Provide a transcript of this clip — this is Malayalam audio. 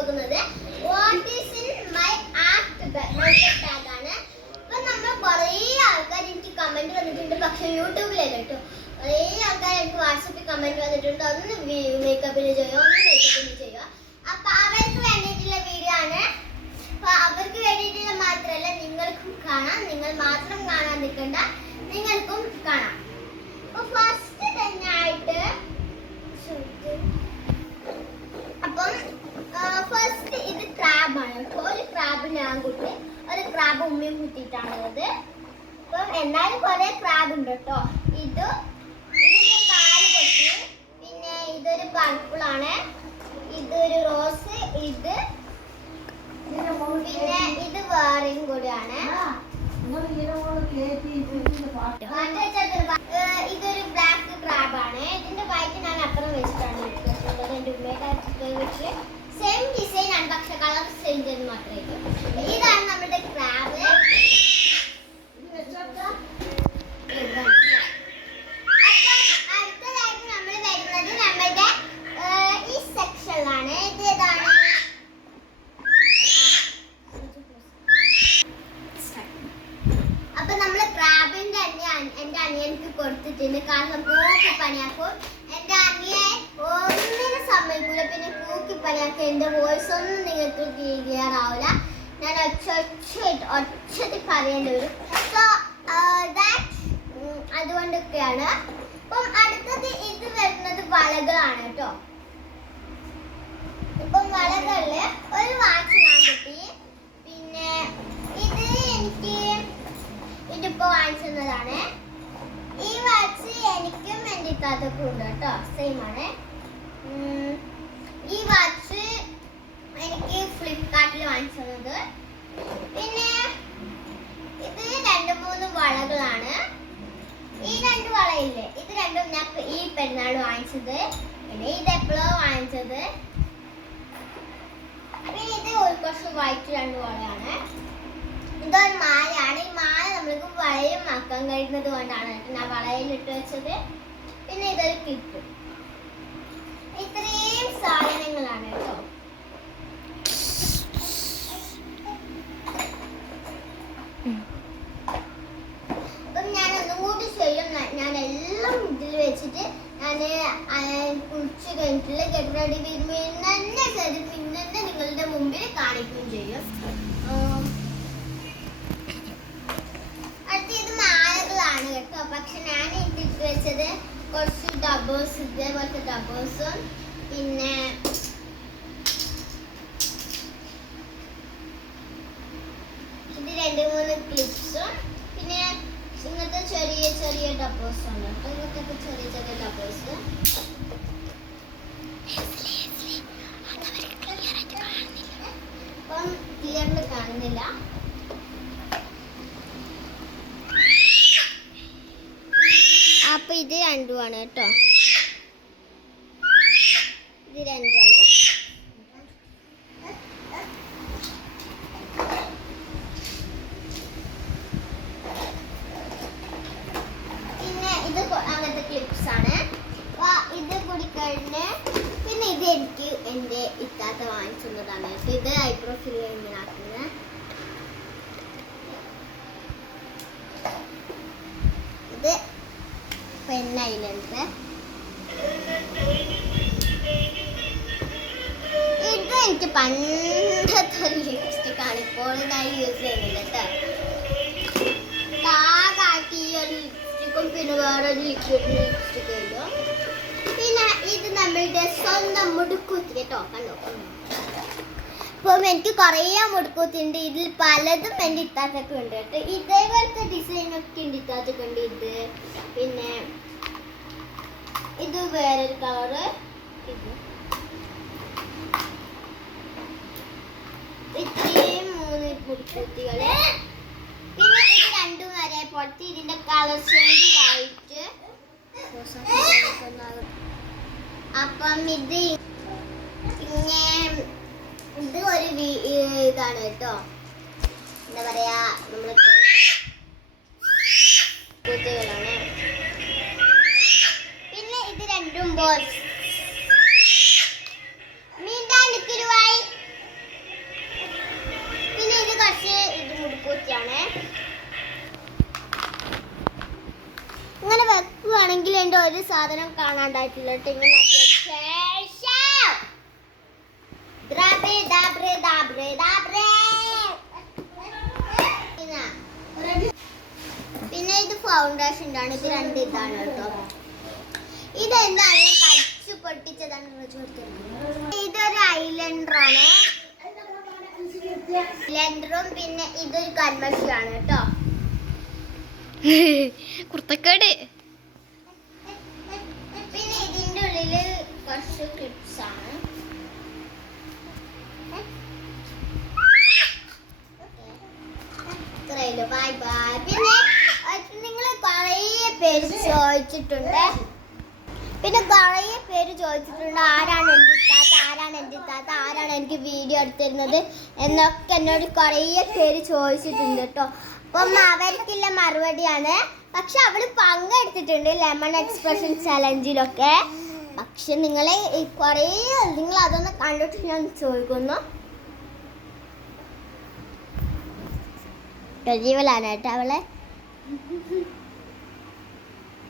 പോകുന്നത് what is in my art bag ആണ്. ഇപ്പൊ നമ്മൾ കുറേ ആൾക്കാർ എനിക്ക് കമന്റ് വന്നിട്ടുണ്ട്, പക്ഷെ യൂട്യൂബിലല്ല കേട്ടോ. കുറേ ആൾക്കാർ എനിക്ക് വാട്സപ്പിൽ കമന്റ് വന്നിട്ടുണ്ട്, ഒന്ന് മേക്കപ്പിന് ചെയ്യുക, ഒന്ന് മേക്കപ്പിന് ചെയ്യുക. അപ്പൊ അവർക്ക് വേണ്ടിയിട്ടുള്ള വീഡിയോ ആണ്. അപ്പൊ അവർക്ക് വേണ്ടിയിട്ടുള്ള മാത്രമല്ല, നിങ്ങൾക്കും കാണാം. നിങ്ങൾ മാത്രം കാണാൻ നിൽക്കണ്ട, നിങ്ങൾക്കും കാണാം. അപ്പൊ ഫസ്റ്റ് തന്നെ ആയിട്ട് അപ്പം ഫസ്റ്റ് ഇത് ക്രാബാണ് കേട്ടോ. ഒരു ക്രാബ് ഞാൻ കുട്ടി, ഒരു ക്രാബ് ഉമ്മയും കുത്തിയിട്ടാണുള്ളത്. അപ്പം എന്നാലും കുറെ ക്രാബ് ഉണ്ട് കേട്ടോ. ഇതിന്റെ കാല് പൊട്ടി, പിന്നെ ഇതൊരു പർപ്പിൾ ആണ്, ഇതൊരു റോസ്, ഇത് പിന്നെ ഇത് വേറെയും കൂടിയാണ്. ഇതൊരു ബ്ലാക്ക് ക്രാബ് ആണ്. ഇതിന്റെ വൈറ്റ് ഞാൻ അപ്പുറം വെച്ചിട്ടാണ് വെച്ചിട്ടുള്ളത്. എന്റെ ഉമ്മയുടെ വെച്ച് സെയിം ഡിസൈൻ ആണ്, പക്ഷെ കളർ ചേഞ്ച് ചെയ്ത് മാത്രമേ. ഇതാണ് നമ്മുടെ ക്രാബ്. അടുത്തതായിട്ട് നമ്മൾ വരുന്നത് നമ്മുടെ ഈ സെക്ഷനിലാണ്. ഇത് ഏതാണ്? അപ്പൊ നമ്മള് ക്രാബിന്റെ എന്റെ അനിയനക്ക് കൊടുത്തിട്ടുണ്ട്. കാരണം കൂക്കി പണിയാക്കും എന്റെ അനിയൻ ഒന്നിനും സമ്മതിക്കൂല. പിന്നെ കൂക്കി പണിയാക്കും എന്റെ വോയിസ് ഒന്നും നിങ്ങൾക്ക് ക്ലിയർ ആവില്ല. ഞാൻ ഒച്ചത്തിൽ പറയേണ്ടി വരും. സോ അതുകൊണ്ടൊക്കെയാണ്. അപ്പം അടുത്തത് ഇത് വരുന്നത് വളകളാണ് കേട്ടോ. ഇപ്പം വളകളില് ഒരു വാച്ച് ഞാൻ കിട്ടി. പിന്നെ ഇത് എനിക്ക് ഇതിപ്പോ വാങ്ങിച്ചതാണ്. ഈ വാച്ച് എനിക്കും എൻ്റെ ഇത്താത്തക്കും ഉണ്ട് കേട്ടോ, സെയിം ആണ്. ഈ വാച്ച് എനിക്ക് ഫ്ലിപ്കാർട്ടിൽ വാങ്ങിച്ചത്. പിന്നെ ഇത് 2-3 വളകളാണ്. ഈ 2 വളയില്ലേ, ഇത് രണ്ടും ഞാൻ ഈ പെരുന്നാൾ വാങ്ങിച്ചത്. പിന്നെ ഇത് എപ്പോഴോ വാങ്ങിച്ചത്. പിന്നെ ഇത് ഒരു കുറച്ച് വൈറ്റ് 2 വളയാണ്. ഇതൊരു മാലയാണ്. ഈ മാല നമ്മൾക്ക് വളയും ആക്കാൻ കഴിയുന്നത് കൊണ്ടാണ് ഞാൻ വളയിലിട്ട് വെച്ചത്. പിന്നെ ഇതൊരു ക്ലിപ്പ്. ഇത്രയും സാധനങ്ങളാണ് കേട്ടോ. അപ്പം ഞാൻ ഒന്നും കൂടി ചെയ്യും. ഞാൻ എല്ലാം ഇതിൽ വെച്ചിട്ട് ഞാൻ കുളിച്ച് കഴിഞ്ഞിട്ടുള്ള ഗെറ്റ് റെഡി പിന്നെ നിങ്ങളുടെ മുമ്പിൽ കാണിക്കുകയും ചെയ്യും. ഇത് മാലകളാണ് കേട്ടോ. പക്ഷെ ഞാൻ ഇതിട്ട് വെച്ചത് കുറച്ച് ഡബേഴ്സ്, ഇതേപോലത്തെ ഡബേഴ്സും പിന്നെ ഇത് 2-3 ക്ലിപ്സും പിന്നെ ഇങ്ങനത്തെ ചെറിയ ചെറിയ ഡബേഴ്സ് ഉണ്ട് കേട്ടോ. ഇങ്ങനത്തെ ചെറിയ ചെറിയ ഡബേഴ്സ്. അപ്പം ക്ലിയറിൽ കാണുന്നില്ല. അപ്പൊ ഇത് 2 കേട്ടോ. ഇത് 2. പിന്നെ ഇത് അങ്ങനത്തെ ക്ലിപ്സ് ആണ്. ഇത് കൂടി കഴിഞ്ഞ് പിന്നെ ഇത് എനിക്ക് എൻ്റെ ഇത്താത്ത വാങ്ങിച്ചതാണ്. ഇത് ഐബ്രോ ഫിൽ ഇങ്ങനെ ആക്കുന്നത്. ഇത് പെന്നൈലുണ്ട്. ഇത് എനിക്ക് പണ്ടത്തെ ഒരു ലിപ്സ്റ്റിക് ആണ്. ഇപ്പോൾ ഞാൻ യൂസ് ചെയ്യുന്നില്ല കേട്ടോ. താകാക്കി ഈ ഒരു ലിപ്സ്റ്റിക്കും പിന്നെ വേറൊരു ലിപ്സ്റ്റിക് ഇല്ലോ. പിന്നെ ഇത് നമ്മളുടെ സ്വന്തം മുടുക്കൂത്തി കേട്ടോ. കണ്ടോ, അപ്പം എനിക്ക് കുറേ മുടുക്കൂത്തിണ്ട്. ഇതിൽ പലതും എൻ്റെ ഇത്താത്തൊക്കെ ഉണ്ട് കേട്ടോ. ഇതേപോലത്തെ ഡിസൈനൊക്കെ ഉണ്ട് ഇത്താത്തൊക്കെ ഉണ്ട്. ഇത് പിന്നെ ഇത് വേറൊരു കളറ്. ഇത്രയും 3 മുടുക്കൂത്തികള്. പിന്നെ ഇത് 2 വരെ പൊട്ടി. ഇതിന്റെ കളർ ചേഞ്ച് വൈറ്റ്. അപ്പം ഇത് പിന്നെ ഇത് ഒരു ഇതാണ് കേട്ടോ. എന്താ പറയാ, നമ്മള് കുട്ടികളാണ്. പിന്നെ ഇത് 2 ബോൾസ്. മീണ്ടാണ്ടിക്കരുവായി ഇങ്ങനെ വെക്കുകയാണെങ്കിൽ എൻ്റെ ഒരു സാധനം കാണാണ്ടായിട്ടില്ല കേട്ടോ. ഇങ്ങനെ ശേഷം ദ്രാബ്രേ ദാബ്രേ ദാബ്രേ ദാബ്രേ. പിന്നെ ഇത് ഫൗണ്ടേഷൻ്റെ ആണ്. ഇത് രണ്ട് ഇതാണ് കേട്ടോ. ഇതെന്താണ് കടിച്ചു പൊട്ടിച്ചതാണ്. ഇതൊരു ഐലൻഡറാണ്. ഐലൻഡറും പിന്നെ ഇതൊരു കൺമഷിയാണ് കേട്ടോ. കുർത്തക്കേട്. പിന്നെ ഇതിന്റെ ഉള്ളില് കുറച്ച് ക്ലിപ്സ് ആണ്. Bye bye. പിന്നെ നിങ്ങൾ കുറേ പേര് ചോദിച്ചിട്ടുണ്ട്. ആരാണ് എൻ്റെ ഇത്താത്ത, ആരാണ് എനിക്ക് വീഡിയോ എടുത്തിരുന്നത് എന്നൊക്കെ എന്നോട് കുറേ പേര് ചോദിച്ചിട്ടുണ്ട് കേട്ടോ. അപ്പം അവർക്കുള്ള മറുപടിയാണ്. പക്ഷെ അവള് പങ്കെടുത്തിട്ടുണ്ട് ലെമൺ എക്സ്പ്രഷൻ ചലഞ്ചിലൊക്കെ. പക്ഷെ നിങ്ങൾ അതൊന്ന് കണ്ടിട്ട് ഞാൻ ചോദിക്കുന്നു. ജീവലാണ് കേട്ടോ അവളെ.